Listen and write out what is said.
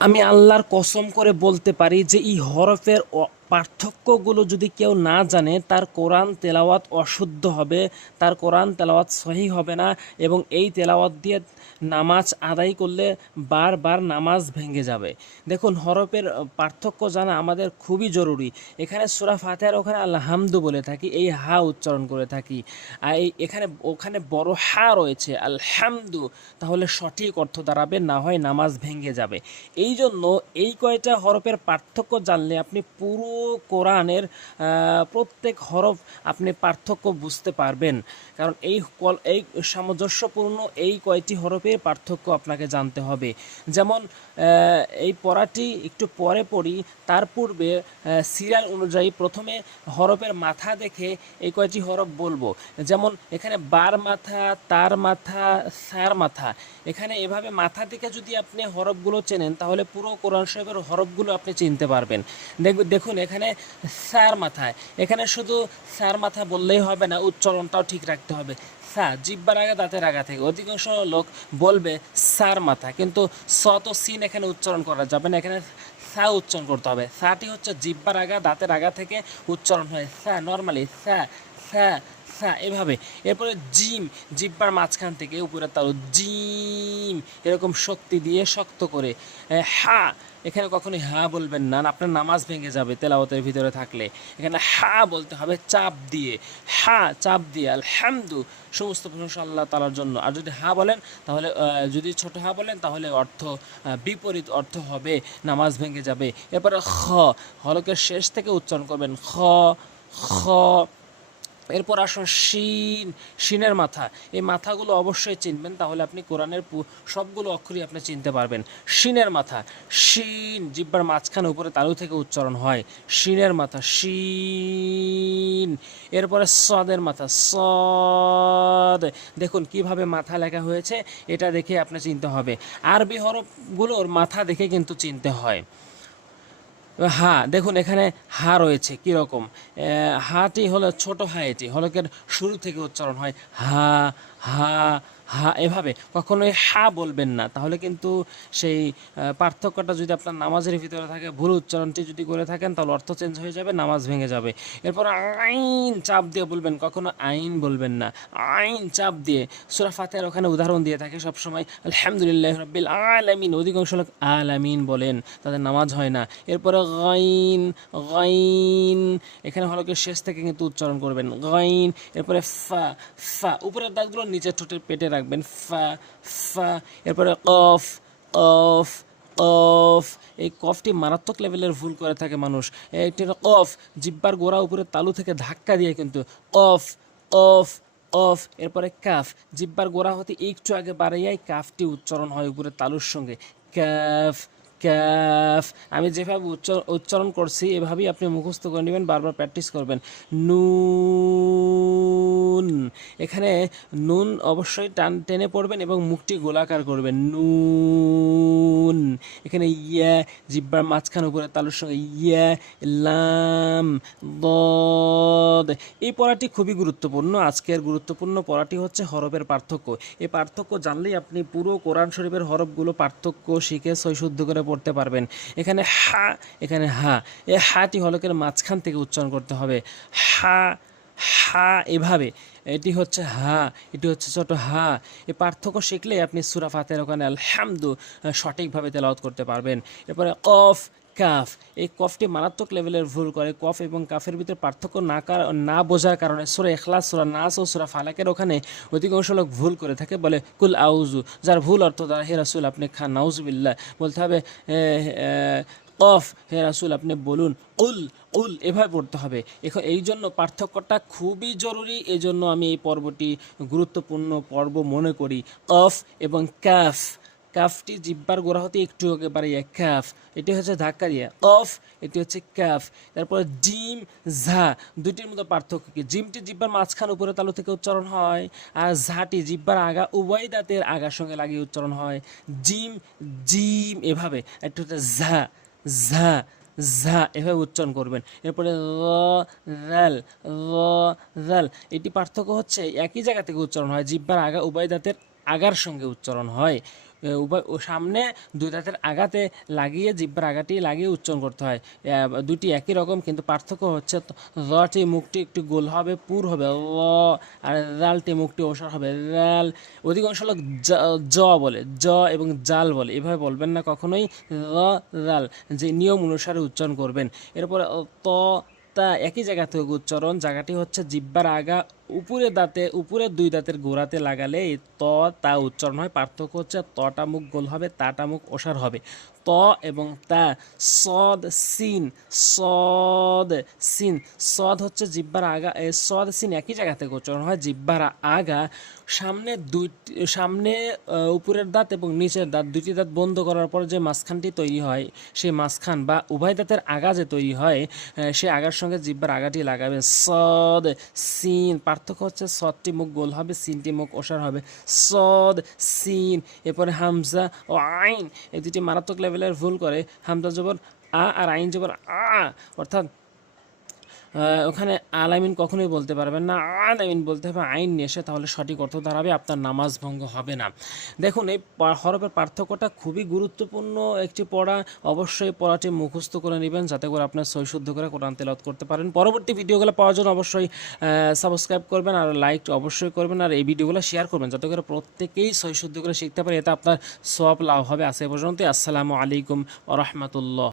আমি আল্লাহর কসম করে বলতে পারি যে এই হরফের পার্থক্যগুলো যদি কেউ না জানে তার কোরআন তেলাওয়াত অশুদ্ধ হবে, তার কোরআন তেলাওয়াত সহি হবে না এবং এই তেলাওয়াত দিয়ে নামাজ আদায় করলে বারবার নামাজ ভেঙে যাবে। দেখুন, হরফের পার্থক্য জানা আমাদের খুবই জরুরি। এখানে সূরা ফাতিহার ওখানে আলহামদু বলে থাকি, এই হা উচ্চারণ করে থাকি, আর এখানে ওখানে বড় হা রয়েছে আলহামদু, তাহলে সঠিক অর্থ দাঁড়াবে, না হয় নামাজ ভেঙে যাবে। এই জন্য এই কয়টা হরফের পার্থক্য জানলে আপনি পুরো কোরআনের প্রত্যেক হরফ আপনি পার্থক্য বুঝতে পারবেন। কারণ এই সামঞ্জস্যপূর্ণ এই কয়টি হরফের পার্থক্য আপনাকে জানতে হবে। যেমন এই পড়াটি একটু পরে পড়ি, তার পূর্বে সিরিয়াল অনুযায়ী প্রথমে হরফের মাথা দেখে এই কয়টি হরফ বলবো। যেমন এখানে বার মাথা, তার মাথা, সার মাথা, এখানে এভাবে মাথা থেকে যদি আপনি হরফগুলো চেনেন তাহলে পুরো কোরআন শরীফের হরফগুলো আপনি চিনতে পারবেন। দেখুন এখানে সার মাথায়, এখানে শুধু সার মাথা বললেই হবে না, উচ্চারণটাও ঠিক রাখতে হবে। সা জিব্বার আগা দাঁতের আগা থেকে, অধিকাংশ লোক বলবে সার মাথা, কিন্তু স তো সিন এখানে উচ্চারণ করা যাবে না, এখানে সা উচ্চারণ করতে হবে। সাটি হচ্ছে জিব্বার আগা দাঁতের আগা থেকে উচ্চারণ হয়, সা নর্মালি সা সা সা এভাবে। এরপরে জিম, জিব্বার মাঝখান থেকে উপরে তালু জিম, এরকম শক্তি দিয়ে শক্ত করে। হা, এখানে কখনোই হা বলবেন না, আপনার নামাজ ভেঙে যাবে তেলাওয়াতের ভিতরে থাকলে। এখানে হা বলতে হবে চাপ দিয়ে, হা চাপ দিয়ে। আলহামদু, সমস্ত প্রশংসা আল্লাহ তাআলার জন্য। আর যদি হা বলেন তাহলে, যদি ছোট হা বলেন তাহলে অর্থ বিপরীত অর্থ হবে, নামাজ ভেঙে যাবে। এরপরে খ, হলকের শেষ থেকে উচ্চারণ করবেন, খ খ। এরপর আসুন শিন, শিনের মাথা। এই মাথাগুলো অবশ্যই চিনবেন, তাহলে আপনি কোরআনের সবগুলো অক্ষরই আপনি চিনতে পারবেন। শিনের মাথা, শিন জিব্বার মাঝখানে উপরে তালু থেকে উচ্চারণ হয়, শিনের মাথা শিন। এরপরে সদের মাথা সদ, দেখুন কিভাবে মাথা লেখা হয়েছে, এটা দেখে আপনি চিনতে হবে। আরবি হরফগুলোর মাথা দেখে কিন্তু চিনতে হয়। হা, দেখুন এখানে হা রয়েছে কীরকম, হাটি হলো ছোট হা, এটি হলকের শুরু থেকে উচ্চারণ হয়, হা হা হা এভাবে। কখনোই হা বলবেন না, তাহলে কিন্তু সেই পার্থক্যটা যদি আপনার নামাজের ভিতরে থাকে, ভুল উচ্চারণটি যদি করে থাকেন তাহলে অর্থ চেঞ্জ হয়ে যাবে, নামাজ ভেঙে যাবে। এরপর আইন চাপ দিয়ে বলবেন, কখনো আইন বলবেন না, আইন চাপ দিয়ে। সূরা ফাতিহার ওখানে উদাহরণ দিয়ে থাকে সবসময়, আলহামদুলিল্লাহ রাব্বিল আলামিন, অধিকাংশ লোক আলামিন বলেন, তাদের নামাজ হয় না। এরপরে গাইন, গাইন, এখানে হলকের শেষ থেকে কিন্তু উচ্চারণ করবেন, গাইন। এরপরে ফা, ফা উপরের দাঁতগুলো নিচের ঠোঁটের পেটে রাখবেন, ফা ফা। এরপরে কফ, কফ কফ। এই কফটি মারাত্মক লেভেলের ভুল করে থাকে মানুষ। একটি কফ, জিব্বার গোড়া উপরে তালু থেকে ধাক্কা দিয়ে কিন্তু কফ কফ কফ। এরপরে কাফ, জিব্বার গোড়া হতে একটু আগে বাড়াইয়াই কাফটি উচ্চারণ হয় উপরে তালুর সঙ্গে, কাফ ক্যাফ। আমি যেভাবে উচ্চারণ করছি এভাবেই আপনি মুখস্থ করে নেবেন, বারবার প্র্যাকটিস করবেন। নুন, এখানে নুন অবশ্যই টেনে পড়বেন এবং মুখটি গোলাকার করবেন, নুন। এখানে ইয়া, জিব্বার মাঝখান উপরে তালুর সঙ্গে ইয়া, লাম, দদ। এই পড়াটি খুবই গুরুত্বপূর্ণ। আজকের গুরুত্বপূর্ণ পড়াটি হচ্ছে হরফের পার্থক্য। এই পার্থক্য জানলেই আপনি পুরো কোরআন শরীফের হরফগুলো পার্থক্য শিখে শুদ্ধ করে পড়তে পারবেন। এখানে হা, এখানে হা, এই হাটি হলকের মাঝখান থেকে উচ্চারণ করতে হবে, হা হা এভাবে। এটি হচ্ছে হা, এটি হচ্ছে ছোট হা। এই পার্থক্য শিখলেই আপনি সূরা ফাতিহার ওখানে আলহামদু সঠিকভাবে তেলাওয়াত করতে পারবেন। এরপরে কফ, কাফ, এই কফটি মারাত্মক লেভেলের ভুল করে। কফ এবং কাফের ভিতরে পার্থক্য না বোঝার কারণে সূরা ইখলাস, সূরা নাস ও সূরা ফালাকের ওখানে অধিকাংশ লোক ভুল করে থাকে, বলে কুল আউজু, যার ভুল অর্থ দ্বারা হে রাসূল আপনি খান, নাউজুবিল্লাহ বলতে হবে, কফ হে রাসূল আপনি বলুন, উল উল এভাবে পড়তে হবে। এখন এই জন্য পার্থক্যটা খুবই জরুরি, এই জন্য আমি এই পর্বটি গুরুত্বপূর্ণ পর্ব মনে করি। কফ এবং কাফ, কাফটি জিব্বার গোড়া হতে একটু আগে বাড়িয়ে কাফ, এটি হচ্ছে ধাক্কা দিয়ে কফ, এটি হচ্ছে কাফ। তারপরে জিম, ঝা, দুটির মধ্যে পার্থক্য কি? জিমটি জিব্বার মাঝখান উপরে তালু থেকে উচ্চারণ হয়, আর ঝাটি জিব্বার আগা উভয় দাঁতের আগার সঙ্গে লাগিয়ে উচ্চারণ হয়, জিম জিম এভাবে। একটু হচ্ছে ঝা, ঝা ঝা এভাবে উচ্চারণ করবেন। এরপরে ল, রাল, ল, রাল। এটি পার্থক্য হচ্ছে একই জায়গা থেকে উচ্চারণ হয়, জিব্বার আগা উভয় দাঁতের আগার সঙ্গে উচ্চারণ হয়। উভয় সামনে দুই দাঁতের আগাতে লাগিয়ে জিহ্বার আগাটি লাগিয়ে উচ্চারণ করতে হয়। দুটি একই রকম, কিন্তু পার্থক্য হচ্ছে রটি মুখটি একটু গোল হবে, পুর হবে ল, আর রালটি মুখটি ওষার হবে রাল। অধিকাংশ লোক জ বলে, জ এবং জাল বলে, এভাবে বলবেন না কখনোই, র রাল, যে নিয়ম অনুসারে উচ্চারণ করবেন। এরপরে ত তা একই জায়গা থেকে উচ্চারণ, জায়গাটি হচ্ছে জিহ্বার আগা উপরের দুই দাঁতের গোড়াতে লাগালে এই ত তা উচ্চারণ হয়। পার্থক্য হচ্ছে তটা মুখ গোল হবে, তাটা মুখ ওষার হবে। ত এবং তা, সদ সিন, সদ সিন, সদ হচ্ছে জিহ্বার আগা, সদ সিন একই জায়গা থেকে উচ্চারণ হয়। জিহ্বার আগা সামনে উপরের দাঁত এবং নিচের দাঁত, দুটি দাঁত বন্ধ করার পর যে মাঝখানটি তৈরি হয়, সেই মাঝখান বা উভয় দাঁতের আগা যে তৈরি হয়, সে আগার সঙ্গে জিহ্বার আগাটি লাগাবে। সদ সিন, পার্থক্য হচ্ছে সদটি মুখ গোল হবে, সিনটি মুখ ওষার হবে। সদ সিন। এরপরে হামজা ও আইন, এই দুটি মারাত্মক লেভেলের ভুল করে। হামজা জবর আ আর আইন জবর আ, অর্থাৎ ওখানে আলামিন কখনোই বলতে পারবেন না, আলামিন বলতে হবে আইন নিয়ে এসে, তাহলে সঠিক অর্থ দাঁড়াবে, আপনার নামাজ ভঙ্গ হবে না। দেখুন, এই হরফের পার্থক্যটা খুবই গুরুত্বপূর্ণ একটি পড়া। অবশ্যই পড়াটি মুখস্থ করে নেবেন, যাতে করে আপনার সই শুদ্ধ করে কোরআন তেলাওয়াত করতে পারেন। পরবর্তী ভিডিওগুলো পাওয়ার জন্য অবশ্যই সাবস্ক্রাইব করবেন, আর লাইক অবশ্যই করবেন, আর এই ভিডিওগুলো শেয়ার করবেন, যাতে করে প্রত্যেকেই সই শুদ্ধ করে শিখতে পারে। এতে আপনার সওয়াব লাভ হবে। আজ এ পর্যন্ত। আসসালামু আলাইকুম ওয়া রাহমাতুল্লাহ।